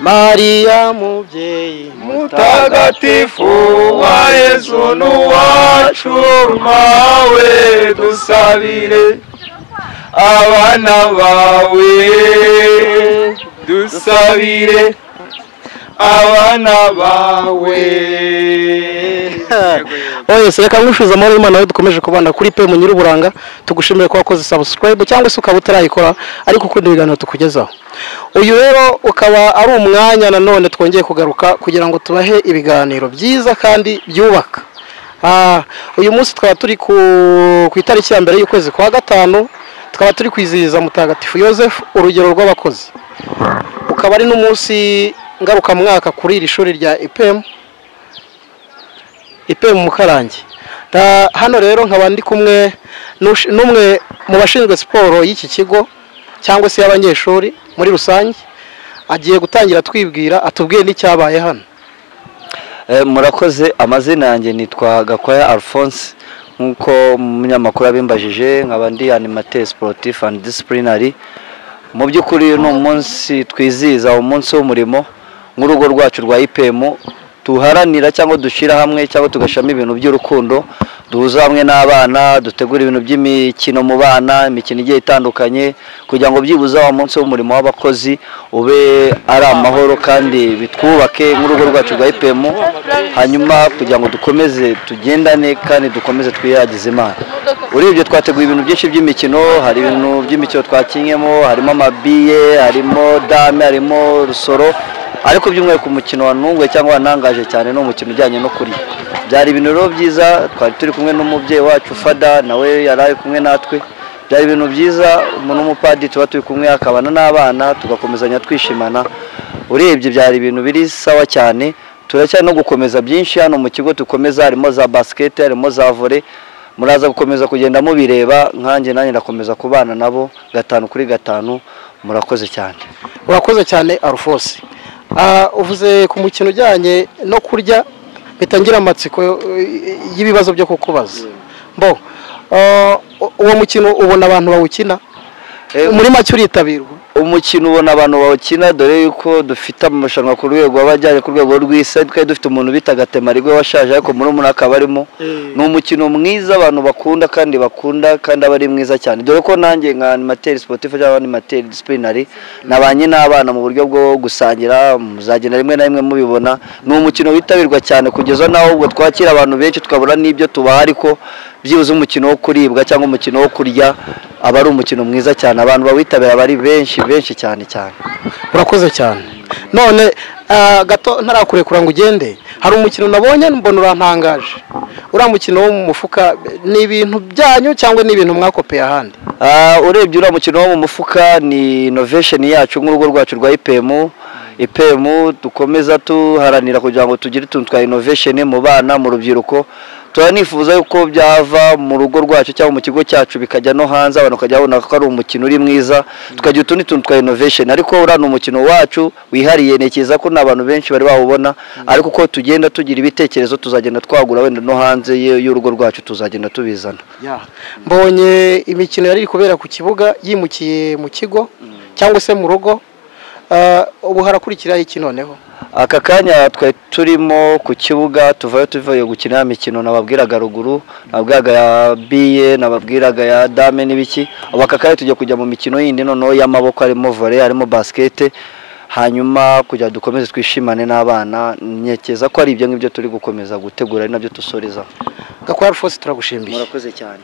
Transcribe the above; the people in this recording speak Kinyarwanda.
Maria mubyeyi mutagatifu wa Yesu n'uwacu mawe dusabire abana bawe dusabire abana bawe. Oyese reka ngushuza amahoro y'Imana we dukomeje kubana kuri pe mu Nyiriburanga tugushimire ko wakoze subscribe cyangwa se ukaba utarayikora ariko ukunda ibiganiro tukugezaho. Uyu rero ukaba ari umwanya nanone twongeye kugaruka kugira ngo tubahe ibiganiro byiza kandi byubaka. Uyu munsi twaba turi ku itariki ya mbere y'ukwezi kwa gatanu, twaba turi kwizihiza mutagatifu Joseph urugero rw'abakozi. Ukaba ari n'umunsi ngaruka mwaka kuri iri shuri rya IPM Mukarange. Hano rero nkaba ndi kumwe n'umwe mu bashinzwe siporo y'iki kigo cyangwa se y'abanyeshuri muri rusange, agiye gutangira twibwira atubwiye n'icyabaye hano. Murakoze, amazina yanjye nitwa Gakwaya Alphonse nkuko umunyamakuru abimbajije, nkaba ndi animateur sportif and disciplinary. Mu by'ukuri no munsi twizihiza umunsi w'umurimo nk'urugo rwacu rwa IPM tuharanira cyangwa dushira hamwe cyangwa tugashama ibintu by'urukundo, duhuza hamwe n'abana, dutegura ibintu by'imikino mu bana, imikino igiye itandukanye kugira ngo byibuza wa munsi w'umurimo w'abakozi ube ari amahoro kandi bitwubake nk'urugo rwacu rwa IPM, hanyuma kugira ngo dukomeze tugendane kandi dukomeze twiyagize Imana. Urebye twateguye ibintu byinshi by'imikino, hari ibintu by'imikino twakinyemo, harimo amabiye, harimo dame, harimo rusoro, ariko by'umwihariko umukino wanungwe cyangwa wanangaje cyane no umukino ujyanye no kuri. Byari ibintu rero byiza, twari turi kumwe n'umubyeyi wacu Fada, nawe yaraye kumwe natwe. Byari ibintu byiza, umuntu w'umupadiri tuba turi kumwe akabana n'abana tugakomezanya twishimana. Urebye byari ibintu biri sawa cyane. Turacyari no gukomeza byinshi hano mu kigo, tukomeza harimo za basket, harimo za volley, muraza gukomeza kugenda mubireba, nkanjye nanjye ndakomeza kubana nabo 5 kuri 5. Murakoze cyane. Urakoze cyane Alphonse. Uvuze ku mukino ujyanye no kurya, bitangira amatsiko y'ibibazo byo kukubaza. Mbo uwo mukino ubona abantu bawukina muri make uritabirwa? Umukino ubona abantu bawukina dore yuko dufite amashanwa ku rwego abajyanye ku rwego rw'isi, twari dufite umuntu bitaga Temarigwe washaje ariko muri umuntu akaba arimo. Ni umukino mwiza abantu bakunda kandi abari mwiza cyane, dore ko nanjye nka animateur sportif cyangwa animateur disciplinary nabanye n'abana mu buryo bwo gusangira, muzagenda rimwe na rimwe mubibona. Ni umukino witabirwa cyane kugeza naho ubwo twakira abantu benshi tukabura n'ibyo tubaha, ariko byibuze umukino wo kuribwa cyangwa umukino wo kurya aba ari umukino mwiza cyane, abantu bawitabira bari benshi cyane. Urakoze cyane. None gato ntarakurekura ngo ugende, hari umukino nabonye mbona urantangaje. Uriya mukino wo mu mufuka ni ibintu byanyu cyangwa ni ibintu mwakopeye ahandi? Urebye uriya mukino wo mu mufuka ni innovation yacu nk'urugo rwacu rwa IPM dukomeza tuharanira kugira ngo tugire utuntu twa innovation mu bana, mu rubyiruko. Turanifuza yuko byava mu rugo rwacu cyangwa mu kigo cyacu bikajya no hanze, abantu bakajya babona ko ari umukino uri mwiza, tukagira utundi tuntu twa innovation. Ariko urano umukino wacu wihariye, nekeza ko n'abantu benshi bari bawubona, ariko uko tugenda tugira ibitekerezo tuzagenda twagura wenda no hanze y'urugo rwacu tuzagenda tubizana. Mbonye imikino yari kubera ku kibuga yimukiye mu kigo cyangwa se mu rugo, ubu harakurikiraho iki noneho? Aka kanya twari turimo ku kibuga tuvuye gukina imikino nababwiraga ruguru, nababwiraga ya biye, nababwiraga ya dame n'ibiki. Aka kanya tujya kujya mu mikino yindi noneho y'amaboko, harimo volley, harimo basket, hanyuma kujya dukomeze twishimane n'abana. Nyekeza ko ari ibyo ngibyo turi gukomeza gutegura, ari nabyo dusoreza. Gakwaya Alphonse turagushimbiye. Murakoze cyane.